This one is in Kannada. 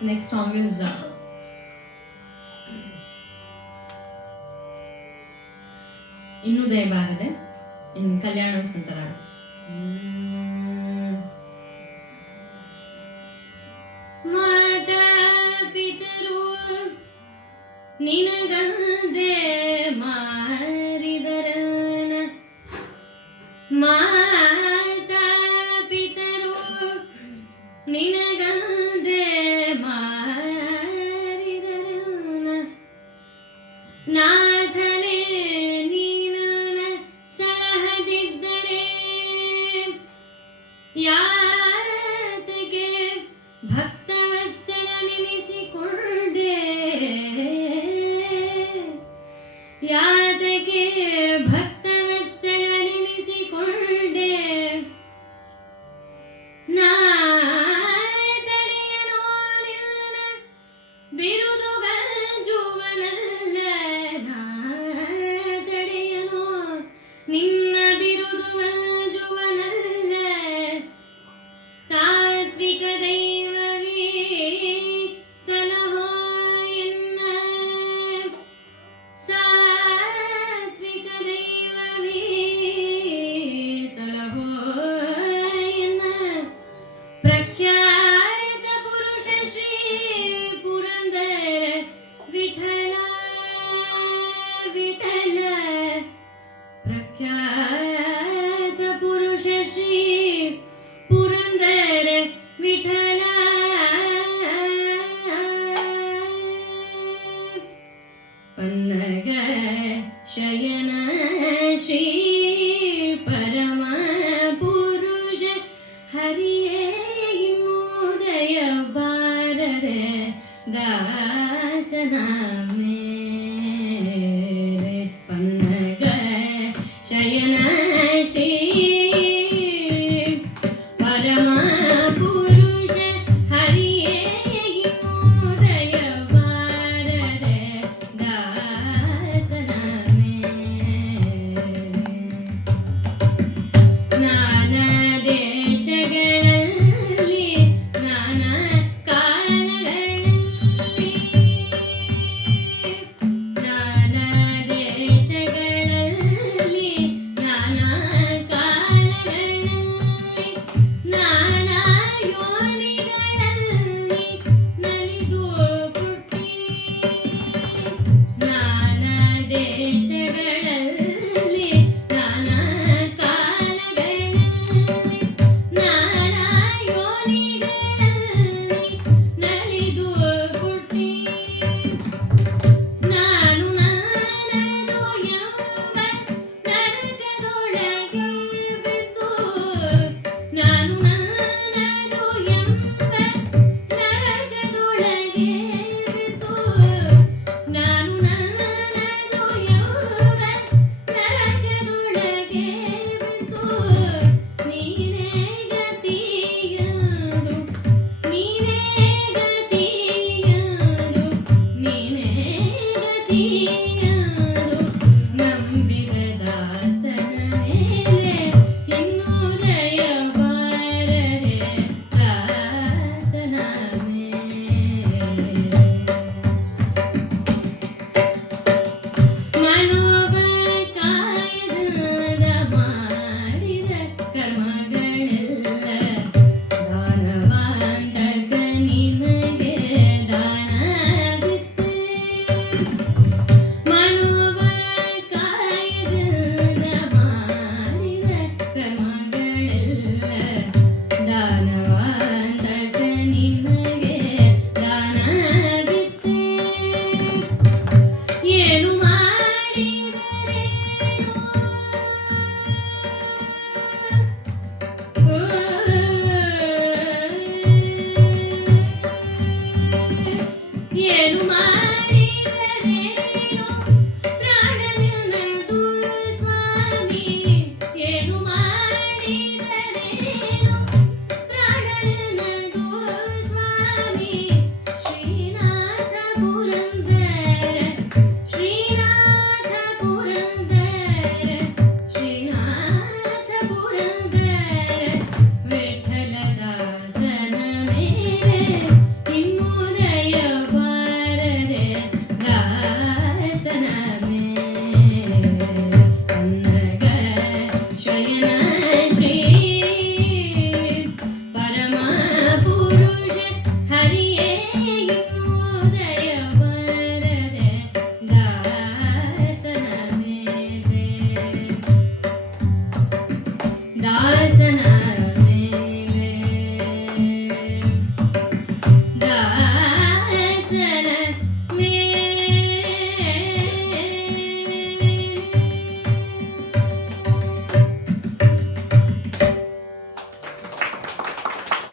So next song is ಇನ್ನೂ ದಯವಾಗದೆ ಇನ್ ಕಲ್ಯಾಣ ಸಂತರ ಮಾತಾ ಪಿತರು ನಿನಗಂದೆ ಮಾರಿದರನ ಮಾತಾ ಪಿತರು ನಿನಗಂದೆ ಮಾರಿದರನ ನಾಥನೇ ನೀನನ ಸಲಹದಿದ್ದರೆ ಯಾತಕ್ಕೆ ಭಕ್ತವತ್ಸಲ ನೆನೆಸಿಕೊಂಡೆ ಯಾತಕ್ಕೆ ಭಕ್ತವತ್ಸಲ ನೆನೆಸಿಕೊಂಡೆ ನಾ ತಡೆಯನೋ ನಿನ್ನ ಬಿರುದುಗಳ ಜುವನಲ್ಲ ನಾ ತಡೆಯನೋ ನಿನ್ನ ಬಿರುದುಗಳ ಜುವನಲ್ಲ ಸಾತ್ವಿಕ ದೈವವೇ ಸಲಹೋ ಎನ್ನ ಸಾತ್ವಿಕ ದೈವವೇ ಸಲಹೋ ಎನ್ನ ಪ್ರಖ್ಯಾತ ಪುರುಷ ಶ್ರೀ ಪುರಂದರ ವಿಠಲ ವಿಠಲ ಪ್ರಖ್ಯಾತ ಪುರುಷ ಶ್ರೀ ಪುರಂದರ ವಿಠಲ ಪನ್ನಗ ಶಯನ ಶ್ರೀ ಪರಮ ಪುರುಷ ಹರಿಯೇ ಇನ್ನುದಯ ಬಾರರೆ ದಾಸನ ಮೇರೆ ಪನ್ನಗ ಶಯನ ಶ್ರೀ ಪರಮ ಪುರುಷ ಹರಿಯೇ ಇನ್ನುದಯ ಬಾರರೆ ದಾಸನ ಮೇರೆ ನಾನಾ ದೇಶಗಳಲ್ಲಿ ನಾನಾ ಕಾಲಗಳಲ್ಲಿ ಪಣ